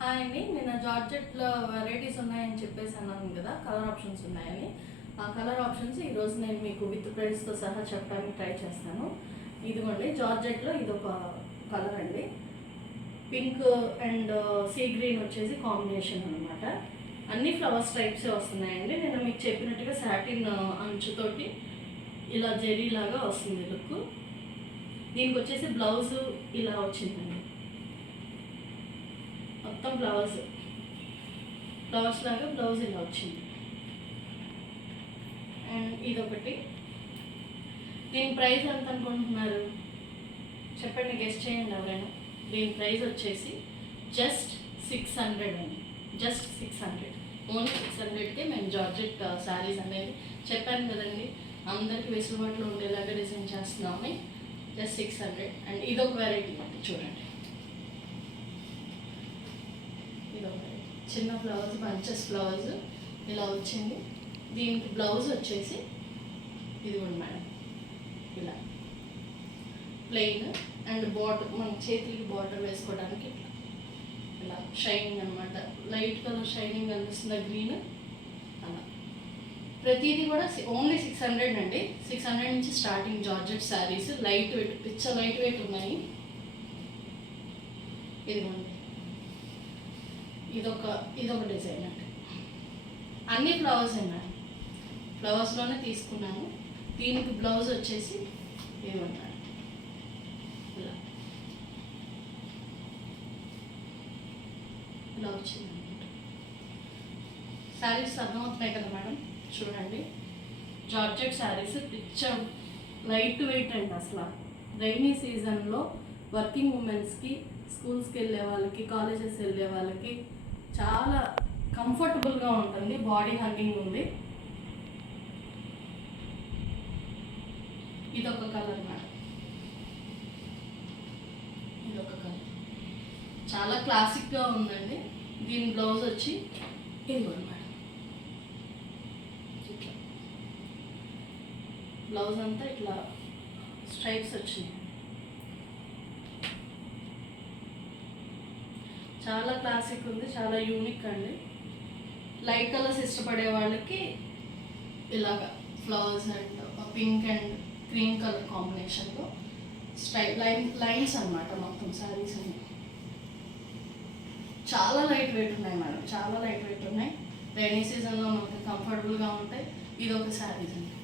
Hi అండి, నిన్న జార్జెట్లో varieties ఉన్నాయని చెప్పేసి అన్నాను కదా, కలర్ ఆప్షన్స్ ఉన్నాయని. ఆ కలర్ ఆప్షన్స్ ఈరోజు నేను మీకు విత్ ప్రైస్తో సహా చెప్పడానికి ట్రై చేస్తాను. ఇదిగోండి, జార్జెట్లో ఇది ఒక కలర్ అండి. పింక్ అండ్ సీ గ్రీన్ వచ్చేసి కాంబినేషన్ అనమాట. అన్ని ఫ్లవర్స్ టైప్సే వస్తున్నాయండి. నేను మీకు చెప్పినట్టుగా సాటిన్ అంచుతోటి ఇలా జెరీ లాగా వస్తుంది లుక్. దీనికి వచ్చేసి బ్లౌజ్ ఇలా వచ్చిందండి. మొత్తం ఫ్లవర్స్ లాగా బ్లౌజ్ ఇలా వచ్చింది. అండ్ ఇదొకటి. దీని ప్రైస్ ఎంత అనుకుంటున్నారు చెప్పండి, గెస్ట్ చేయండి ఎవరైనా. దీని ప్రైస్ వచ్చేసి జస్ట్ 600 అండి. జస్ట్ 600, ఓన్లీ 600కే మేము జార్జెట్ శారీస్ అనేది చెప్పాను కదండి, అందరికీ వెసులుబాటులో ఉండేలాగా డిజైన్ చేస్తున్నామని. జస్ట్ 600. అండ్ ఇదొక వెరైటీ అండి, చూడండి. చిన్న ఫ్లవర్స్, బంచెస్ ఫ్లవర్స్ ఇలా వచ్చింది. దీనికి బ్లౌజ్ వచ్చేసి ఇదిగోండి మేడం, ఇలా ప్లెయిన్ అండ్ బార్డర్, మన చేతికి బార్డర్ వేసుకోవడానికి ఇలా షైనింగ్ అనమాట. లైట్ కలర్ షైనింగ్ అనిపిస్తుంది, గ్రీన్ అలా. ప్రతిదీ కూడా ఓన్లీ 600 అండి. 600 నుంచి starting georgette saris. Light weight, light weight ఉన్నాయి. ఇదిగోండి, ఇదొక డిజైన్ అండి. అన్ని ఫ్లవర్స్ అన్నాయి, ఫ్లవర్స్లోనే తీసుకున్నాను. దీనికి బ్లౌజ్ వచ్చేసి ఏమన్నాడు, ఇలా ఇలా వచ్చింది అనమాట. శారీస్ అర్థమవుతున్నాయి కదా మేడం, చూడండి. జార్జెట్ శారీస్ లైట్ వెయిట్ అండి. అసలు రైనీ సీజన్లో వర్కింగ్ ఉమెన్స్కి, స్కూల్స్కి వెళ్ళే వాళ్ళకి, కాలేజెస్ వెళ్ళే వాళ్ళకి చాలా కంఫర్టబుల్గా ఉంటుంది. బాడీ హగ్గింగ్ ఉంది. ఇదొక కలర్ మేడం, ఇదొక కలర్ చాలా క్లాసిక్గా ఉందండి. దీని బ్లౌజ్ వచ్చి ఇదిగోండి మేడం, ఇట్లా బ్లౌజ్ అంతా ఇట్లా స్ట్రైప్స్ వచ్చినాయి. చాలా క్లాసిక్ ఉంది, చాలా యూనిక్ అండి. లైట్ కలర్స్ ఇష్టపడే వాళ్ళకి ఇలాగా flowers and pink and cream colour కాంబినేషన్లో లైన్స్ అనమాట మొత్తం శారీస్ అన్ని. చాలా లైట్ వెయిట్ ఉన్నాయి మేడం, చాలా లైట్ వెయిట్ ఉన్నాయి. రైనీ సీజన్లో మనకి కంఫర్టబుల్గా ఉంటాయి. ఇది ఒక శారీస్ అండి.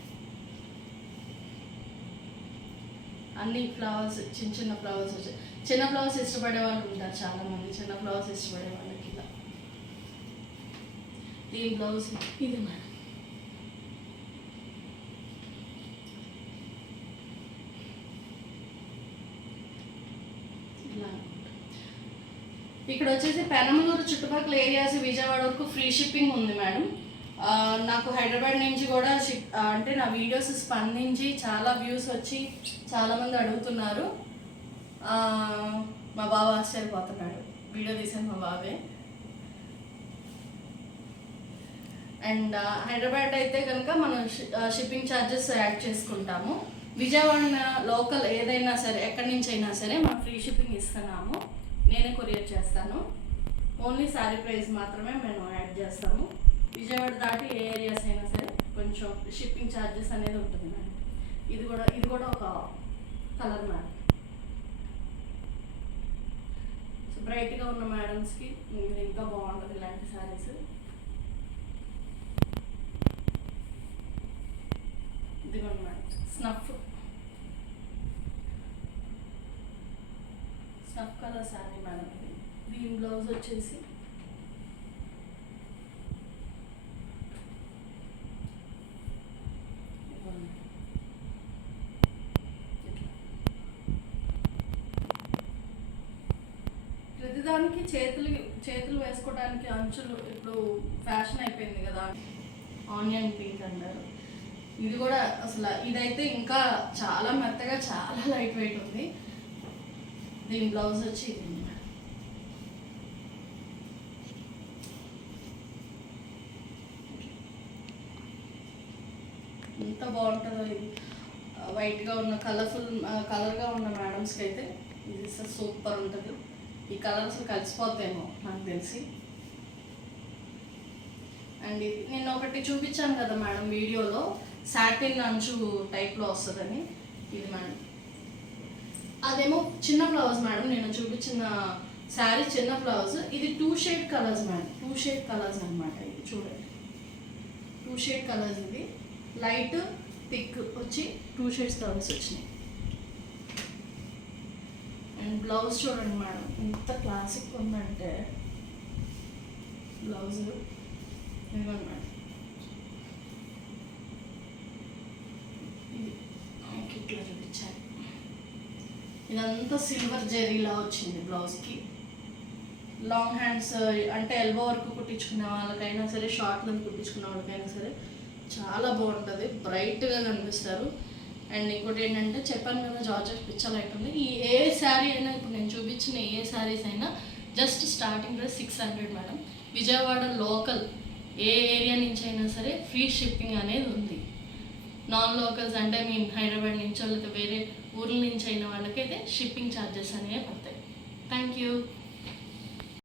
అన్ని ఫ్లవర్స్, చిన్న ఫ్లవర్స్ వచ్చాయి. చిన్న ఫ్లవర్స్ ఇష్టపడే వాళ్ళు ఉంటారు చాలామంది. చిన్న ఫ్లవర్స్ ఇష్టపడే వాళ్ళకి ఇలా. దీని బ్లౌజ్ ఇది మేడం, ఇలా. ఇక్కడ వచ్చేసి పెనమలూరు చుట్టుపక్కల ఏరియాస్, విజయవాడ వరకు ఫ్రీ షిప్పింగ్ ఉంది మేడం. నాకు హైదరాబాద్ నుంచి కూడా అంటే నా వీడియోస్ స్పందించి చాలా వ్యూస్ వచ్చి చాలామంది అడుగుతున్నారు. మా బావ ఆశ్చర్యపోతున్నాడు, వీడియో తీసాను మా బావే. అండ్ హైదరాబాద్ అయితే కనుక మనం షిప్పింగ్ ఛార్జెస్ యాడ్ చేసుకుంటాము. విజయవాడ లోకల్ ఏదైనా సరే, ఎక్కడి నుంచి అయినా సరే మనం ఫ్రీ షిప్పింగ్ ఇస్తున్నాము. నేనే కొరియర్ చేస్తాను. ఓన్లీ శారీ ప్రైస్ మాత్రమే మేము యాడ్ చేస్తాము. విజయవాడ దాటి ఏ ఏరియాస్ అయినా సరే కొంచెం షిప్పింగ్ ఛార్జెస్ అనేది ఉంటుంది మేడం. ఇది కూడా ఒక కలర్ మేడం. సో బ్రైట్గా ఉన్న మేడమ్స్కి ఇంకా బాగుంటుంది ఇలాంటి శారీస్. ఇదిగోండి madam, snuff colour sari madam ఇది. దీని బ్లౌజ్ వచ్చేసి ప్రతిదానికి చేతులు వేసుకోవడానికి అంచులు ఇప్పుడు ఫ్యాషన్ అయిపోయింది కదా, ఆనియన్ పింక్ అంటారు. ఇది కూడా అసలు ఇదైతే ఇంకా చాలా మెత్తగా, చాలా లైట్ వెయిట్ ఉంది. దీని బ్లౌజ్ వచ్చి ఇది ఎంత బాగుంటుందో. ఇది వైట్గా ఉన్న కలర్గా ఉన్న మేడమ్స్కి అయితే ఇది సూపర్ ఉంటుంది. ఈ కలర్స్ కలిసిపోతాయేమో నాకు తెలిసి. అండ్ ఇది నేను ఒకటి చూపించాను కదా మేడం వీడియోలో, సాటిన్ అంచు టైప్లో వస్తుందని. ఇది మేడం, అదేమో చిన్న ఫ్లవర్స్ మేడం. నేను చూపించిన శారీ చిన్న ఫ్లవర్స్. ఇది 2 shade colours madam, 2 shade colours అనమాట. ఇది చూడండి, 2 షేడ్ కలర్స్. ఇది లైట్ థిక్ వచ్చి 2 షేడ్స్ కలర్స్ వచ్చినాయి. అండ్ బ్లౌజ్ చూడండి మేడం, ఎంత క్లాసిక్ ఉందంటే బ్లౌజ్. ఇదిగోండి మేడం, ఇది ఇట్లా చూపించాను. ఇదంతా సిల్వర్ జెరీలా వచ్చింది బ్లౌజ్కి. లాంగ్ హ్యాండ్స్ అంటే ఎల్బో వరకు కుట్టించుకునే వాళ్ళకైనా సరే, షార్ట్ లెంత్ కుట్టించుకునే వాళ్ళకైనా సరే చాలా బాగుంటుంది, బ్రైట్గా కనిపిస్తారు. అండ్ ఇంకోటి ఏంటంటే చెప్పాను కదా, జార్జెట్ పిచ్చలైట్ ఉంది. ఈ ఏ శారీ అయినా, ఇప్పుడు నేను చూపించిన ఏ శారీస్ అయినా just starting price 600 madam. Vijayawada local ఏ ఏరియా నుంచి అయినా సరే ఫ్రీ షిప్పింగ్ అనేది ఉంది. నాన్ లోకల్స్ అంటే హైదరాబాద్ నుంచి, లేకపోతే వేరే ఊర్ల నుంచి అయిన వాళ్ళకైతే షిప్పింగ్ ఛార్జెస్ అనేవి పడతాయి. Thank you.